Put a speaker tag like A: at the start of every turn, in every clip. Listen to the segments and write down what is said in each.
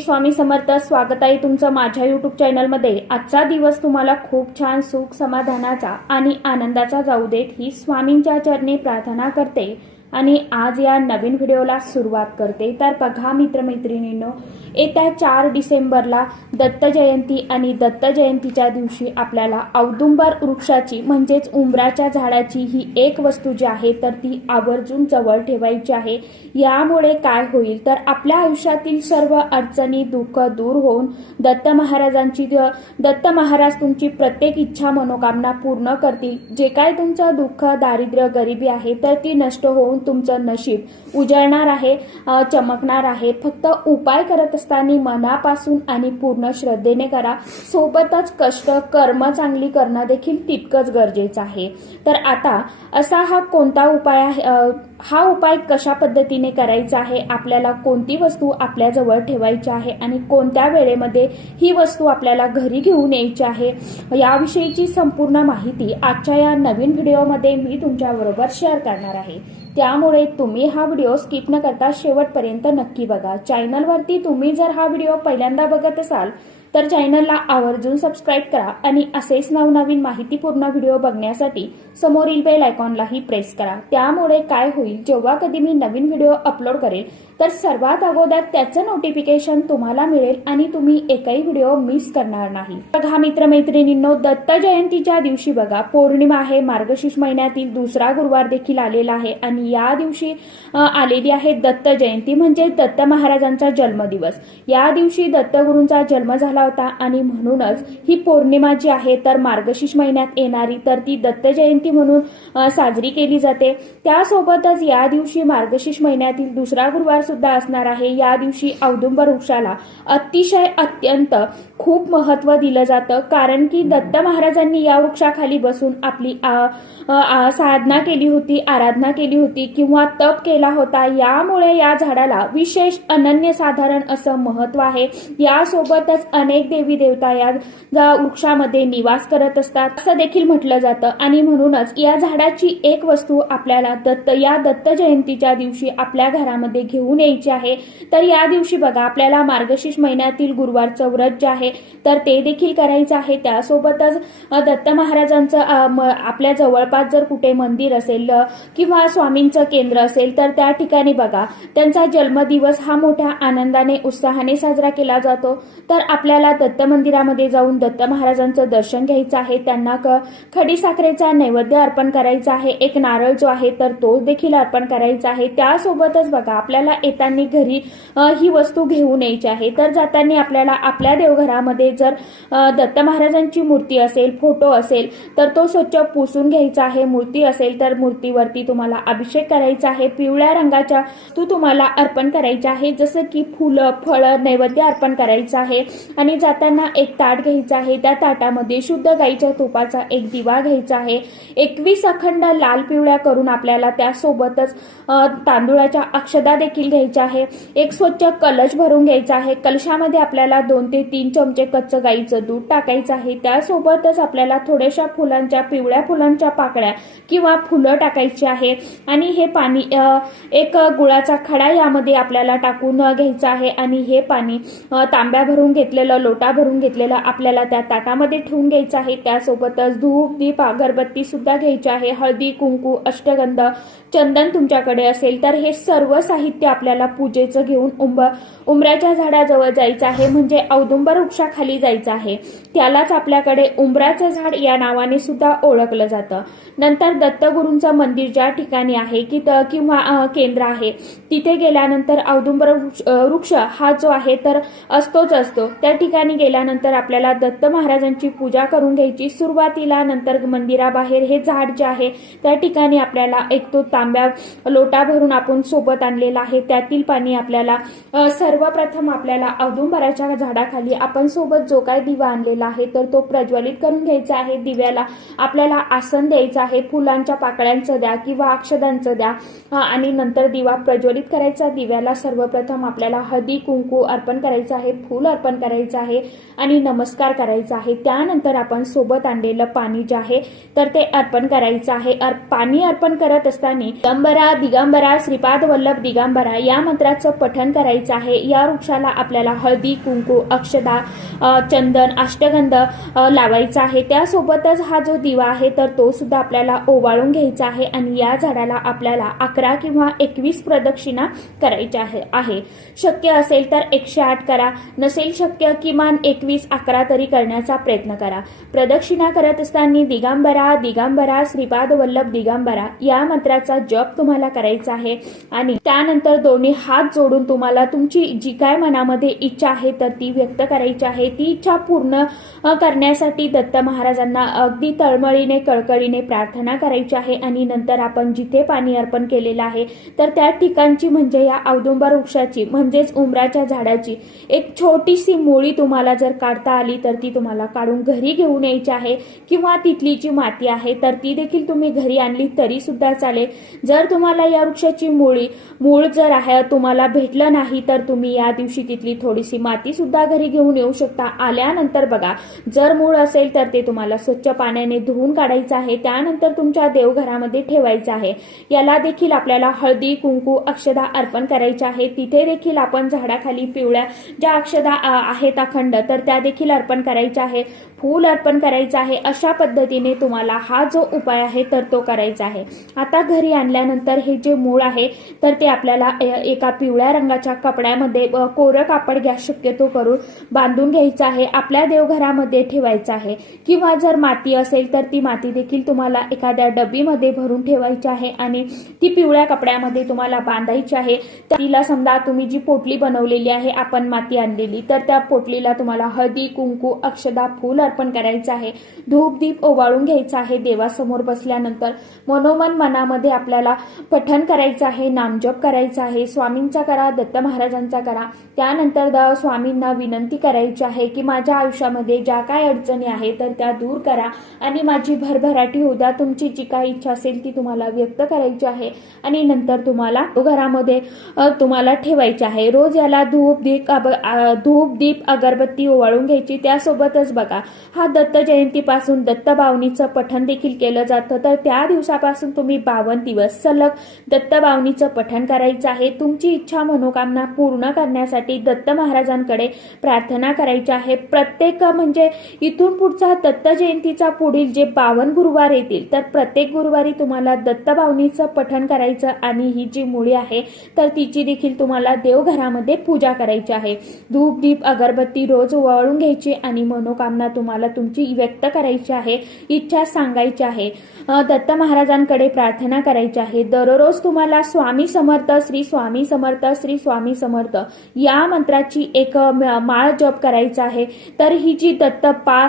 A: स्वामी समर्थ स्वागत आहे तुमचं माझ्या युट्यूब चॅनलमध्ये आजचा दिवस तुम्हाला खूप छान सुख समाधानाचा आणि आनंदाचा जाऊ देत ही स्वामींच्या चरणी प्रार्थना करते. आणि आज या नवीन व्हिडिओला सुरुवात करते. तर बघा मित्रमैत्रिणींनो येत्या चार डिसेंबरला दत्त जयंती आणि दत्त जयंतीच्या दिवशी आपल्याला औदुंबर वृक्षाची म्हणजेच उंबराच्या झाडाची ही एक वस्तू जी आहे तर ती आवर्जून जवळ ठेवायची आहे. यामुळे काय होईल? तर आपल्या आयुष्यातील सर्व अडचणी दुःख दूर होऊन दत्त महाराजांची दत्त महाराज तुमची प्रत्येक इच्छा मनोकामना पूर्ण करतील. जे काय तुमचं दुःख दारिद्र्य गरिबी आहे तर ती नष्ट होऊन तुमचं नशीब उजळणार आहे चमकणार आहे. फक्त उपाय करत असताना मनापासून आणि पूर्ण श्रद्धेने करा. सोबतच कष्ट कर्म चांगली करणं देखील तितकंच गरजेचं आहे. तर आता असा हा कोणता उपाय आहे हा उपाय कशा पद्धतीने करायचा आहे आपल्याला कोणती वस्तू आपल्याजवळ ठेवायची आहे आणि कोणत्या वेळेमध्ये ही वस्तू आपल्याला घरी घेऊन यायची आहे याविषयीची संपूर्ण माहिती आजच्या या नवीन व्हिडिओमध्ये मी तुमच्याबरोबर शेअर करणार आहे. त्यामुळे तुम्ही हा व्हिडिओ स्किप न करता शेवटपर्यंत नक्की बघा. चॅनलवरती तुम्ही जर हा व्हिडिओ पहिल्यांदा बघत असाल तर चॅनलला आवर्जून सबस्क्राईब करा आणि असेच नवनवीन माहितीपूर्ण व्हिडिओ बघण्यासाठी समोरील बेल आयकॉनलाही प्रेस करा. त्यामुळे काय होईल जेव्हा कधी मी नवीन व्हिडिओ अपलोड करेल तर सर्वात अगोदर त्याचं नोटिफिकेशन तुम्हाला मिळेल आणि तुम्ही एकही व्हिडिओ मिस करणार नाही. बघा मित्रमैत्रिणींनो दत्त जयंतीच्या दिवशी बघा पौर्णिमा आहे मार्गशीर्ष महिन्यातील दुसरा गुरुवार देखील आलेला आहे आणि या दिवशी आलेली आहे दत्त जयंती म्हणजे दत्त महाराजांचा जन्मदिवस. या दिवशी दत्तगुरूंचा जन्म झाला होता आणि म्हणूनच ही पौर्णिमा जी आहे तर मार्गशीर्ष महिन्यात येणारी तर ती दत्त जयंती म्हणून साजरी केली जाते. त्यासोबतच या दिवशी मार्गशीर्ष महिन्यातील दुसरा गुरुवार सुद्धा असणार आहे. या दिवशी औदुंबर वृक्षाला अतिशय अत्यंत खूप महत्त्व दिलं जातं कारण की दत्त महाराजांनी या वृक्षाखाली बसून आपली आ, आ, साधना केली होती आराधना केली होती किंवा तप केला होता. यामुळे या झाडाला विशेष अनन्यसाधारण असं महत्त्व आहे. यासोबतच अनेक देवी देवता या वृक्षामध्ये निवास करत असतात. असं देखील म्हटलं जातं. आणि म्हणूनच या झाडाची एक वस्तू आपल्याला दत्त या दत्त जयंतीच्या दिवशी आपल्या घरामध्ये घेऊन यायची आहे. तर या दिवशी बघा आपल्याला मार्गशीर्ष महिन्यातील गुरुवारचं व्रत जे आहे तर ते देखील करायचं आहे. त्यासोबतच दत्त महाराजांचं आपल्या जवळपास जर कुठे मंदिर असेल किंवा स्वामींचं केंद्र असेल तर त्या ठिकाणी बघा त्यांचा जन्मदिवस हा मोठ्या आनंदाने उत्साहाने साजरा केला जातो. तर आपल्या आपल्याला दत्त मंदिरामध्ये जाऊन दत्त महाराजांचं दर्शन घ्यायचं आहे. त्यांना क खडीसाखरेचा नैवेद्य अर्पण करायचा आहे. एक नारळ जो आहे तर तो देखील अर्पण करायचा आहे. त्यासोबतच बघा आपल्याला येताना घरी ही वस्तू घेऊन यायची आहे. तर जाताना आपल्याला आपल्या देवघरामध्ये जर दत्त महाराजांची मूर्ती असेल फोटो असेल तर तो स्वच्छ पुसून घ्यायचा आहे. मूर्ती असेल तर मूर्तीवरती तुम्हाला अभिषेक करायचा आहे. पिवळ्या रंगाच्या तू तुम्हाला अर्पण करायच्या आहे. जसं की फुलं फळं नैवेद्य अर्पण करायचं आहे. आणि जाताना एक ताट घ्यायचा आहे. त्या ताटामध्ये शुद्ध गाईच्या तुपाचा एक दिवा घ्यायचा आहे. एकवीस अखंड लाल पिवळ्या करून आपल्याला त्यासोबतच तांदुळाच्या अक्षदा देखील घ्यायच्या आहे. एक स्वच्छ कलश भरून घ्यायचा आहे. कलशामध्ये आपल्याला दोन ते तीन चमचे कच्चं गाईचं दूध टाकायचं आहे. त्यासोबतच आपल्याला थोड्याशा फुलांच्या पिवळ्या फुलांच्या पाकळ्या किंवा फुलं टाकायची आहे. आणि हे पाणी एक गुळाचा खडा यामध्ये आपल्याला टाकून घ्यायचा आहे. आणि हे पाणी तांब्या भरून घेतलेलं लोटा भरून घेतलेला आपल्याला त्या ताटामध्ये ठेवून घ्यायचा आहे. त्यासोबतच धूप दीप अगरबत्ती सुद्धा घ्यायची आहे. हळदी कुंकू अष्टगंध चंदन तुमच्याकडे असेल तर हे सर्व साहित्य आपल्याला पूजेचं घेऊन उंब उमऱ्याच्या झाडाजवळ जायचं आहे. म्हणजे औदुंबर वृक्षाखाली जायचं आहे. त्यालाच आपल्याकडे उंबराचं झाड या नावाने सुद्धा ओळखलं जातं. नंतर दत्तगुरूंचं मंदिर ज्या ठिकाणी आहे की किंवा केंद्र आहे तिथे गेल्यानंतर औदुंबर वृक्ष वृक्ष हा जो आहे तर असतोच असतो. त्या ठिकाणी ठिकाणी गेल्यानंतर आपल्याला दत्त महाराजांची पूजा करून घ्यायची. सुरुवातीला नंतर मंदिराबाहेर हे झाड जे आहे त्या ठिकाणी आपल्याला एक तो तांब्या लोटा भरून आपण सोबत आणलेला आहे. त्यातील पाणी आपल्याला सर्वप्रथम आपल्याला औदुंबराच्या झाडाखाली आपण सोबत जो काय दिवा आणलेला आहे तर तो प्रज्वलित करून घ्यायचा आहे. दिव्याला आपल्याला आसन द्यायचं आहे. फुलांच्या पाकळ्यांचं द्या किंवा अक्षदांचं द्या. आणि नंतर दिवा प्रज्वलित करायचा. दिव्याला सर्वप्रथम आपल्याला हळदी कुंकू अर्पण करायचं आहे. फूल अर्पण करायचं करायचं आहे आणि नमस्कार करायचा आहे. त्यानंतर आपण सोबत आणलेलं पाणी जे आहे तर ते अर्पण करायचं आहे. अर- पाणी अर्पण करत असताना दिगंबरा दिगंबरा श्रीपाद वल्लभ दिगंबरा या मंत्राचं पठण करायचं आहे. या वृक्षाला आपल्याला हळदी कुंकू अक्षदा चंदन अष्टगंध लावायचा आहे. त्यासोबतच हा जो दिवा आहे तर तो सुद्धा आपल्याला ओवाळून घ्यायचा आहे आणि या झाडाला आपल्याला अकरा किंवा एकवीस प्रदक्षिणा करायच्या आहे. आहे. शक्य असेल तर एकशे आठ करा. नसेल शक्य किमान एकवीस अकरा तरी करण्याचा प्रयत्न करा. प्रदक्षिणा करत असताना दिगंबरा दिगंबरा श्रीपाद वल्लभ दिगांबरा या मंत्राचा जप तुम्हाला करायचा आहे. आणि त्यानंतर दोन्ही हात जोडून तुम्हाला तुमची जी काय मनामध्ये इच्छा आहे तर ती व्यक्त करायची आहे. ती इच्छा पूर्ण करण्यासाठी दत्त महाराजांना अगदी तळमळीने कळकळीने प्रार्थना करायची आहे. आणि नंतर आपण जिथे पाणी अर्पण केलेलं आहे तर त्या ठिकाणची म्हणजे या औदुंबर वृक्षाची म्हणजेच उमराच्या झाडाची एक छोटीशी मुळी तुम्हाला जर काढता आली तर ती तुम्हाला काढून घरी घेऊन यायची आहे किंवा तिथली जी माती आहे तर ती देखील तुम्ही घरी आणली तरी सुद्धा चालेल. जर तुम्हाला या वृक्षाची मुळी मूळ जर आहे तुम्हाला भेटलं नाही तर तुम्ही या दिवशी तिथली थोडीशी माती सुद्धा घरी घेऊन येऊ शकता. आल्यानंतर बघा जर मूळ असेल तर ते तुम्हाला स्वच्छ पाण्याने धुवून काढायचं आहे त्यानंतर तुमच्या देवघरामध्ये ठेवायचं आहे. याला देखील आपल्याला हळदी कुंकू अक्षदा अर्पण करायचे आहे. तिथे देखील आपण झाडाखाली पिवळ्या ज्या अक्षदा आहेत अखंड तर त्या देखील अर्पण करायच्या आहे. फूल अर्पण करायचं आहे. अशा पद्धतीने तुम्हाला हा जो उपाय आहे तर तो करायचा आहे. आता घरी आणल्यानंतर हे जे मूळ आहे तर ते आपल्याला एका पिवळ्या रंगाच्या कपड्यामध्ये कोरं कापड घ्या शक्यतो करून बांधून घ्यायचं आहे. आपल्या देवघरामध्ये ठेवायचं आहे. किंवा जर माती असेल तर ती माती देखील तुम्हाला एखाद्या डबीमध्ये भरून ठेवायची आहे आणि ती पिवळ्या कपड्यामध्ये तुम्हाला बांधायची आहे. तर तिला समजा तुम्ही जी पोटली बनवलेली आहे आपण माती आणलेली तर त्या पोटलीला तुम्हाला हळदी कुंकू अक्षदा फूल अर्पण करायचं आहे. धूप दीप ओवाळून घ्यायचा आहे. देवासमोर बसल्यानंतर मनोमन मनामध्ये आपल्याला पठण करायचं आहे नामजप करायचा आहे. स्वामींचा करा दत्त महाराजांचा करा. त्यानंतर द स्वामींना विनंती करायची आहे की माझ्या आयुष्यामध्ये ज्या काय अडचणी आहे तर त्या दूर करा. आणि माझी भरभराटी उद्या तुमची जी काही इच्छा असेल ती तुम्हाला व्यक्त करायची आहे. आणि नंतर तुम्हाला घरामध्ये तुम्हाला ठेवायचे आहे. रोज याला धूप दीप धूप दीप अगरबत्ती ओवाळून घ्यायची. त्यासोबतच बघा हा दत्त जयंतीपासून दत्तबावनीचं पठण देखील केलं जातं. तर त्या दिवसापासून तुम्ही बावन्न दिवस सलग दत्तबावनीचं पठण करायचं आहे. तुमची इच्छा मनोकामना पूर्ण करण्यासाठी दत्त महाराजांकडे प्रार्थना करायची आहे. प्रत्येक म्हणजे इथून पुढचा दत्त जयंतीचा पुढील जे बावन गुरुवार येतील तर प्रत्येक गुरुवारी तुम्हाला दत्तबावनीचं पठण करायचं आणि ही जी मुळी आहे तर तिची देखील तुम्हाला देवघरामध्ये पूजा करायची आहे. धूप दीप अगरबत्ती रोज वळून घ्यायची आणि मनोकामना तुम्हाला तुमची व्यक्त करायची आहे इच्छा सांगायची आहे. दत्त महाराजांकडे प्रार्थना करायची आहे. दररोज तुम्हाला स्वामी समर्थ श्री स्वामी समर्थ श्री स्वामी समर्थ या मंत्राची एक म- माळ जप करायचा आहे. तर ही जी दत्त पा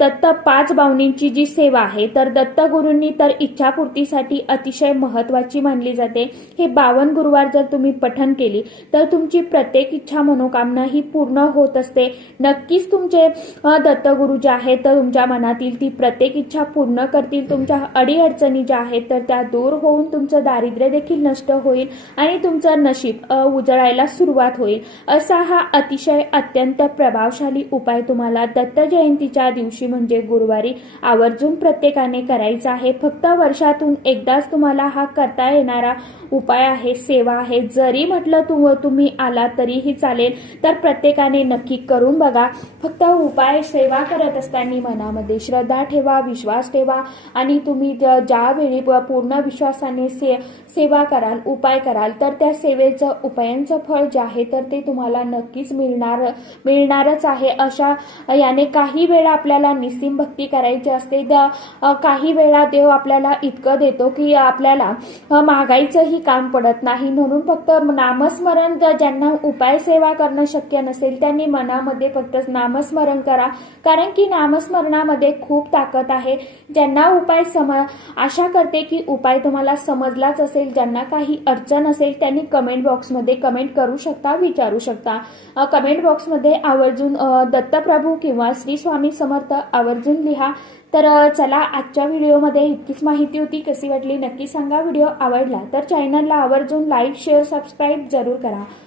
A: दत्त पाच बावणींची जी सेवा आहे तर दत्त गुरूंनी तर इच्छापूर्तीसाठी अतिशय महत्वाची मानली जाते. हे बावन गुरुवार जर तुम्ही पठन केली तर तुमची प्रत्येक इच्छा मनोकामना ही पूर्ण होत असते नक्कीच तुमचे दत्तगुरु जे आहेत तर तुमच्या मनातील ती प्रत्येक इच्छा पूर्ण करतील. तुमच्या अडीअडचणी ज्या आहेत तर त्या दूर होऊन तुमचं दारिद्र्य देखील नष्ट होईल आणि तुमचं नशीब उजळायला सुरुवात होईल. असा हा अतिशय अत्यंत प्रभावशाली उपाय तुम्हाला दत्त जयंतीच्या दिवशी म्हणजे गुरुवारी आवर्जून प्रत्येकाने करायचा आहे. फक्त वर्षातून एकदाच तुम्हाला हा करता येणारा उपाय आहे सेवा आहे. जरी म्हटलं तु तुम्ही आला तरीही चालेल तर प्रत्येकाने नक्की करून बघा. फक्त उपाय सेवा करत असताना मनामध्ये श्रद्धा ठेवा विश्वास ठेवा आणि तुम्ही ज्यावेळी पूर्ण विश्वासाने से सेवा कराल उपाय कराल तर त्या सेवेचं उपायांचं फळ जे आहे तर ते तुम्हाला नक्कीच मिळणार मिळणारच आहे. अशा याने काही वेळा आपल्याला निस्सीम भक्ती करायची असते. काही वेळा देव आपल्याला इतकं देतो की आपल्याला मागायचंही काम पडत नाही. म्हणून फक्त नामस्मरण ज्यांना उपाय सेवा करणं शक्य नसेल त्यांनी मनामध्ये फक्त नामस्मरण करा. कारण की नामस्मरणामध्ये खूप ताकद आहे. ज्यांना उपाय सम आशा करते की उपाय तुम्हाला समजलाच असेल ज्यांना काही अडचण असेल त्यांनी कमेंट बॉक्समध्ये कमेंट करू शकता विचारू शकता. कमेंट बॉक्समध्ये आवर्जून दत्तप्रभू किंवा श्री स्वामी समर्थ आवर्जून लिहा. तर चला आजच्या व्हिडिओमध्ये इतकीच माहिती होती. कशी वाटली नक्की सांगा. व्हिडिओ आवडला तर चॅनलला आवर्जून लाईक शेअर सबस्क्राईब जरूर करा.